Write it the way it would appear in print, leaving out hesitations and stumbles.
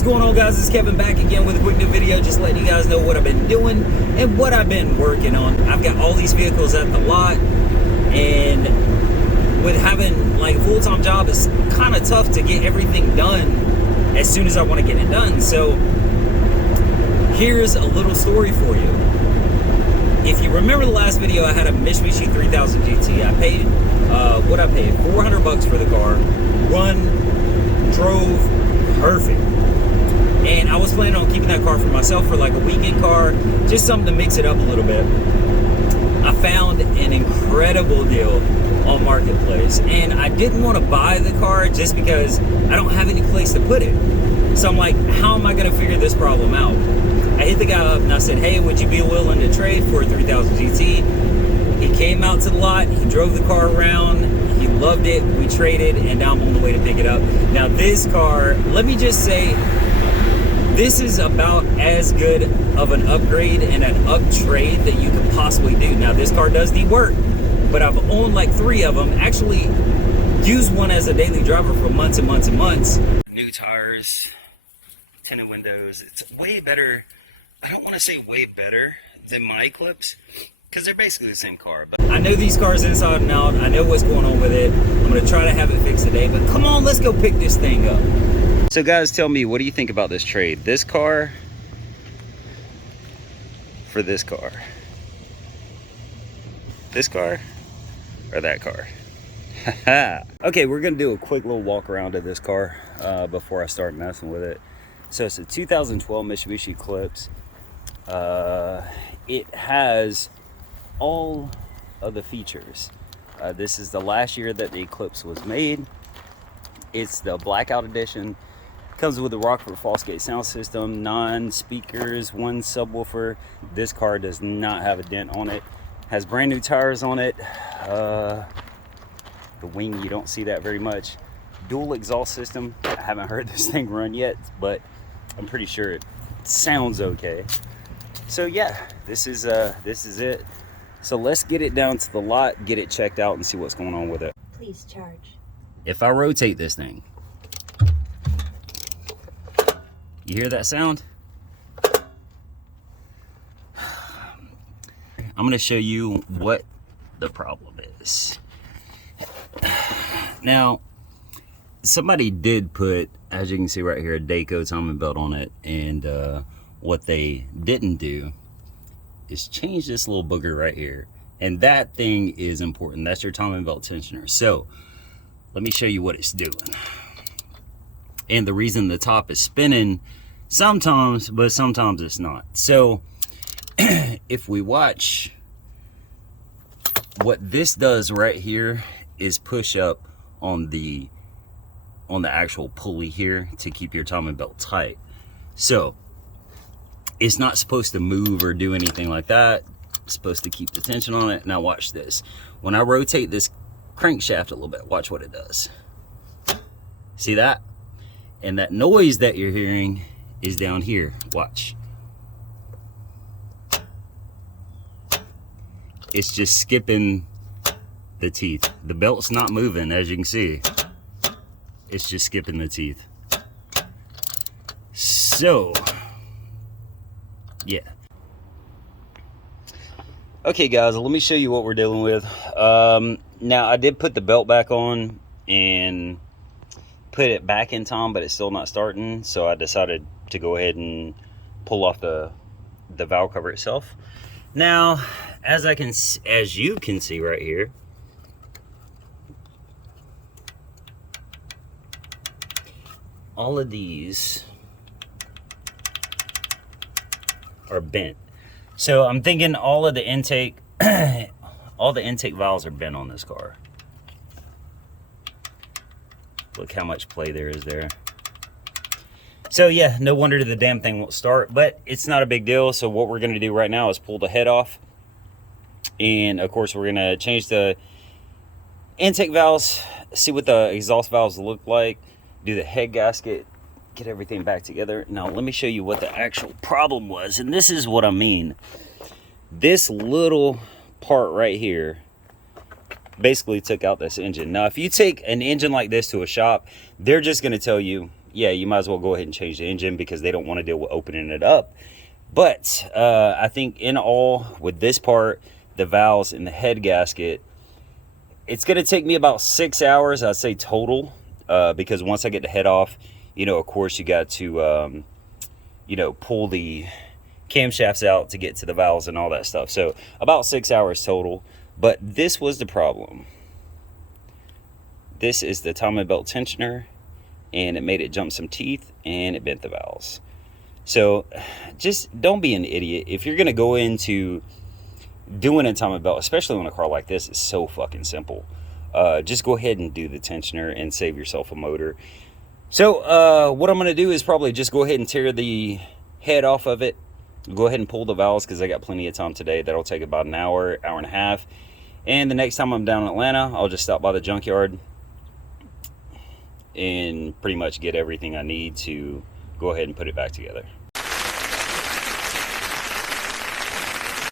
is going on, guys? It's Kevin back again with a quick new video, just letting you guys know what I've been doing and what I've been working on. I've got all these vehicles at the lot, and with having like a full-time job, it's kind of tough to get everything done as soon as I want to get it done. So here's a little story for you. If you remember the last video, I had a Mitsubishi 3000 GT. I paid what I paid, $400 for the car. Run, drove, perfect. And I was planning on keeping that car for myself for like a weekend car, just something to mix it up a little bit. I found an incredible deal on Marketplace, and I didn't want to buy the car just because I don't have any place to put it. So I'm like, how am I going to figure this problem out? I hit the guy up and I said, hey, would you be willing to trade for a 3000 GT? He came out to the lot, he drove the car around, he loved it, we traded, and now I'm on the way to pick it up. Now this car, let me just say, this is about as good of an upgrade and an uptrade that you could possibly do. Now this car does need work, but I've owned like 3 of them, actually used one as a daily driver for months and months and months. New tires, tinted windows, it's way better. I don't want to say way better than my Eclipse, because they're basically the same car. But I know these cars inside and out. I know what's going on with it. I'm going to try to have it fixed today. But come on, let's go pick this thing up. So guys, tell me, what do you think about this trade? This car for this car? This car or that car? Okay, we're going to do a quick little walk around of this car before I start messing with it. So it's a 2012 Mitsubishi Eclipse. It has all of the features. This is the last year that the Eclipse was made. It's the blackout edition. Comes with a Rockford Fosgate sound system, 9 speakers, 1 subwoofer. This car does not have a dent on it. Has brand new tires on it. The wing, you don't see that very much. Dual exhaust system. I haven't heard this thing run yet, but I'm pretty sure it sounds okay. So yeah, this is it. So let's get it down to the lot, get it checked out, and see what's going on with it. Please charge. If I rotate this thing, you hear that sound? I'm going to show you what the problem is. Now, somebody did put, as you can see right here, a Dayco timing belt on it, and what they didn't do is change this little booger right here, and that thing is important. That's your timing belt tensioner. So let me show you what it's doing, and the reason the top is spinning sometimes, but sometimes it's not. So if we watch, what this does right here is push up on the actual pulley here to keep your timing belt tight. So it's not supposed to move or do anything like that. It's supposed to keep the tension on it. Now watch this. When I rotate this crankshaft a little bit, watch what it does. See that? And that noise that you're hearing is down here. Watch. It's just skipping the teeth. The belt's not moving, as you can see. It's just skipping the teeth. So yeah. Okay guys, let me show you what we're dealing with. Now I did put the belt back on and put it back in time, but it's still not starting, so I decided to go ahead and pull off the valve cover itself. Now as you can see right here, all of these are bent. So I'm thinking all of the intake all the intake valves are bent on this car. Look how much play there is there. So yeah, no wonder the damn thing won't start, but it's not a big deal. So what we're going to do right now is pull the head off, and of course we're going to change the intake valves, see what the exhaust valves look like, do the head gasket, get everything back together. Now let me show you what the actual problem was, and this is what I mean. This little part right here basically took out this engine. Now if you take an engine like this to a shop, they're just going to tell you yeah, you might as well go ahead and change the engine because they don't want to deal with opening it up. But I think in all, with this part, the valves and the head gasket, it's going to take me about 6 hours, I'd say, total, because once I get the head off, of course you got to, pull the camshafts out to get to the valves and all that stuff. So about 6 hours total. But this was the problem. This is the timing belt tensioner, and it made it jump some teeth, and it bent the valves. So just don't be an idiot. If you're going to go into doing a timing belt, especially on a car like this, it's so fucking simple. Just go ahead and do the tensioner and save yourself a motor. So what I'm going to do is probably just go ahead and tear the head off of it. Go ahead and pull the valves because I got plenty of time today. That'll take about an hour, hour and a half. And the next time I'm down in Atlanta, I'll just stop by the junkyard and pretty much get everything I need to go ahead and put it back together.